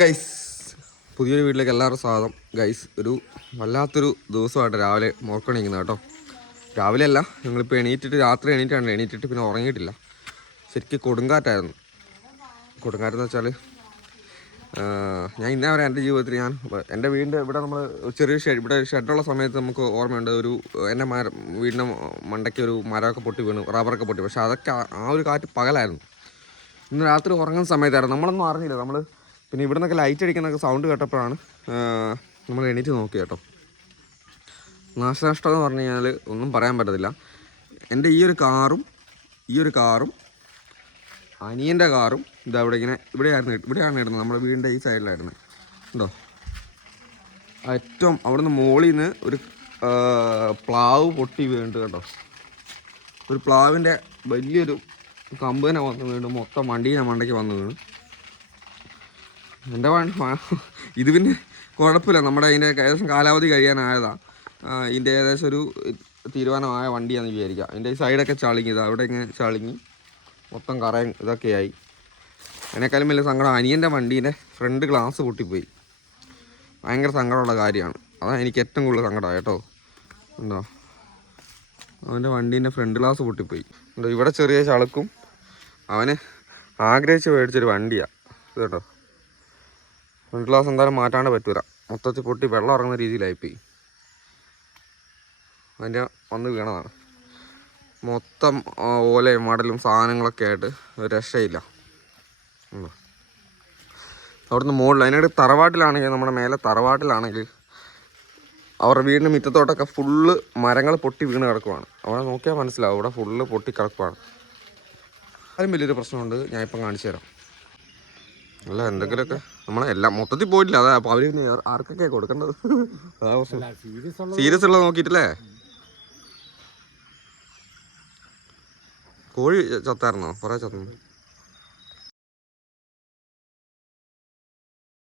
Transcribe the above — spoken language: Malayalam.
ഗൈസ്, പുതിയൊരു വീട്ടിലേക്ക് എല്ലാവരും സ്വാഗതം. ഗൈസ്, ഒരു വല്ലാത്തൊരു ദിവസമായിട്ട് രാവിലെ മോർക്കണിക്കുന്നത് കേട്ടോ. രാവിലെ അല്ല, ഞങ്ങളിപ്പോൾ എണീറ്റിട്ട് രാത്രി എണീറ്റിട്ട് പിന്നെ ഉറങ്ങിയിട്ടില്ല. ശരിക്കും കൊടുങ്കാറ്റായിരുന്നു. കൊടുങ്കാറ്റെന്ന് വെച്ചാൽ ഞാൻ ഇന്നേ വരെ എൻ്റെ ജീവിതത്തിൽ എൻ്റെ വീടിൻ്റെ ഇവിടെ നമ്മൾ ഇവിടെ ഷെഡുള്ള സമയത്ത് നമുക്ക് ഓർമ്മയുണ്ട്. എൻ്റെ വീടിൻ്റെ മണ്ടയ്ക്ക് ഒരു മരമൊക്കെ പൊട്ടി വീണു, റബ്ബറൊക്കെ പൊട്ടി. പക്ഷേ അതൊക്കെ ആ ഒരു കാറ്റ് പകലായിരുന്നു. ഇന്ന് രാത്രി ഉറങ്ങുന്ന സമയത്തായിരുന്നു. നമ്മളൊന്നും അറിഞ്ഞില്ല. പിന്നെ ഇവിടെ നിന്നൊക്കെ ലൈറ്റ് അടിക്കുന്നൊക്കെ സൗണ്ട് കേട്ടപ്പോഴാണ് നമ്മൾ എണീറ്റ് നോക്കി കേട്ടോ. നാശനഷ്ടം എന്ന് പറഞ്ഞു കഴിഞ്ഞാൽ ഒന്നും പറയാൻ പറ്റത്തില്ല. എൻ്റെ ഈ ഒരു കാറും അനിയൻ്റെ കാറും ഇതാ ഇവിടെയാണ് ഇടുന്നത്. നമ്മുടെ വീടിൻ്റെ ഈ സൈഡിലായിരുന്നു ഉണ്ടോ. ഏറ്റവും അവിടുന്ന് മുകളിൽ നിന്ന് ഒരു പ്ലാവ് പൊട്ടി വീണിട്ട് കേട്ടോ. ഒരു പ്ലാവിൻ്റെ വലിയൊരു കമ്പ് തന്നെ വന്ന് വീണ് മൊത്തം വണ്ടീനെ മണ്ടയ്ക്ക് വന്ന് വീണ്. എൻ്റെ ഇത് പിന്നെ കുഴപ്പമില്ല. നമ്മുടെ അതിൻ്റെ ഏകദേശം കാലാവധി കഴിയാനായതാണ്. ഇതിൻ്റെ ഏകദേശം ഒരു തീരുമാനമായ വണ്ടിയാണെന്ന് വിചാരിക്കുക. അതിൻ്റെ ഈ സൈഡൊക്കെ ചളിങ്ങി, അവിടെ ഇങ്ങനെ ചളിങ്ങി മൊത്തം കറയും ഇതൊക്കെയായി. അതിനേക്കാളും വലിയ സങ്കടം അനിയൻ്റെ വണ്ടീൻ്റെ ഫ്രണ്ട് ഗ്ലാസ് പൊട്ടിപ്പോയി. ഭയങ്കര സങ്കടമുള്ള കാര്യമാണ്. അതാണ് എനിക്ക് ഏറ്റവും കൂടുതൽ സങ്കടമാണ് കേട്ടോ. ഉണ്ടോ, അവൻ്റെ വണ്ടീൻ്റെ ഫ്രണ്ട് ഗ്ലാസ് പൊട്ടിപ്പോയി. ഉണ്ടോ, ഇവിടെ ചെറിയ ചളുക്കും. അവന് ആഗ്രഹിച്ച് മേടിച്ചൊരു വണ്ടിയാണ് ഇത് കേട്ടോ. ഫ്രണ്ട് ഗ്ലാസ് എന്തായാലും മാറ്റാണ്ട് പറ്റൂല. മൊത്തത്തിൽ പൊട്ടി വെള്ളം ഇറങ്ങുന്ന രീതിയിലായിപ്പോയി. അതിൻ്റെ വന്ന് വീണതാണ്. മൊത്തം ഓലയും മടലും സാധനങ്ങളൊക്കെ ആയിട്ട് രക്ഷയില്ല. അവിടുന്ന് മുകളിൽ അതിനിടെ തറവാട്ടിലാണെങ്കിൽ, നമ്മുടെ മേലെ തറവാട്ടിലാണെങ്കിൽ അവരുടെ വീടിൻ്റെ മുറ്റത്തോട്ടൊക്കെ ഫുള്ള് മരങ്ങൾ പൊട്ടി വീണ് കിടക്കുവാണ്. അവിടെ നോക്കിയാൽ മനസ്സിലാവും, അവിടെ ഫുള്ള് പൊട്ടി കിടക്കുവാണ്. അതിലും വലിയൊരു പ്രശ്നമുണ്ട്, ഞാനിപ്പം കാണിച്ചു തരാം. അല്ല, എന്തെങ്കിലുമൊക്കെ നമ്മളെല്ലാം മൊത്തത്തിൽ പോയിട്ടില്ല. അതാ അപ്പോൾ അവർ ആർക്കൊക്കെ കൊടുക്കേണ്ടത്. അതാ പ്രശ്നം. സീരിയസ് ഉള്ളത് നോക്കിയിട്ടില്ലേ. കോഴി ചത്തായിരുന്നോ? കുറേ ചത്തു.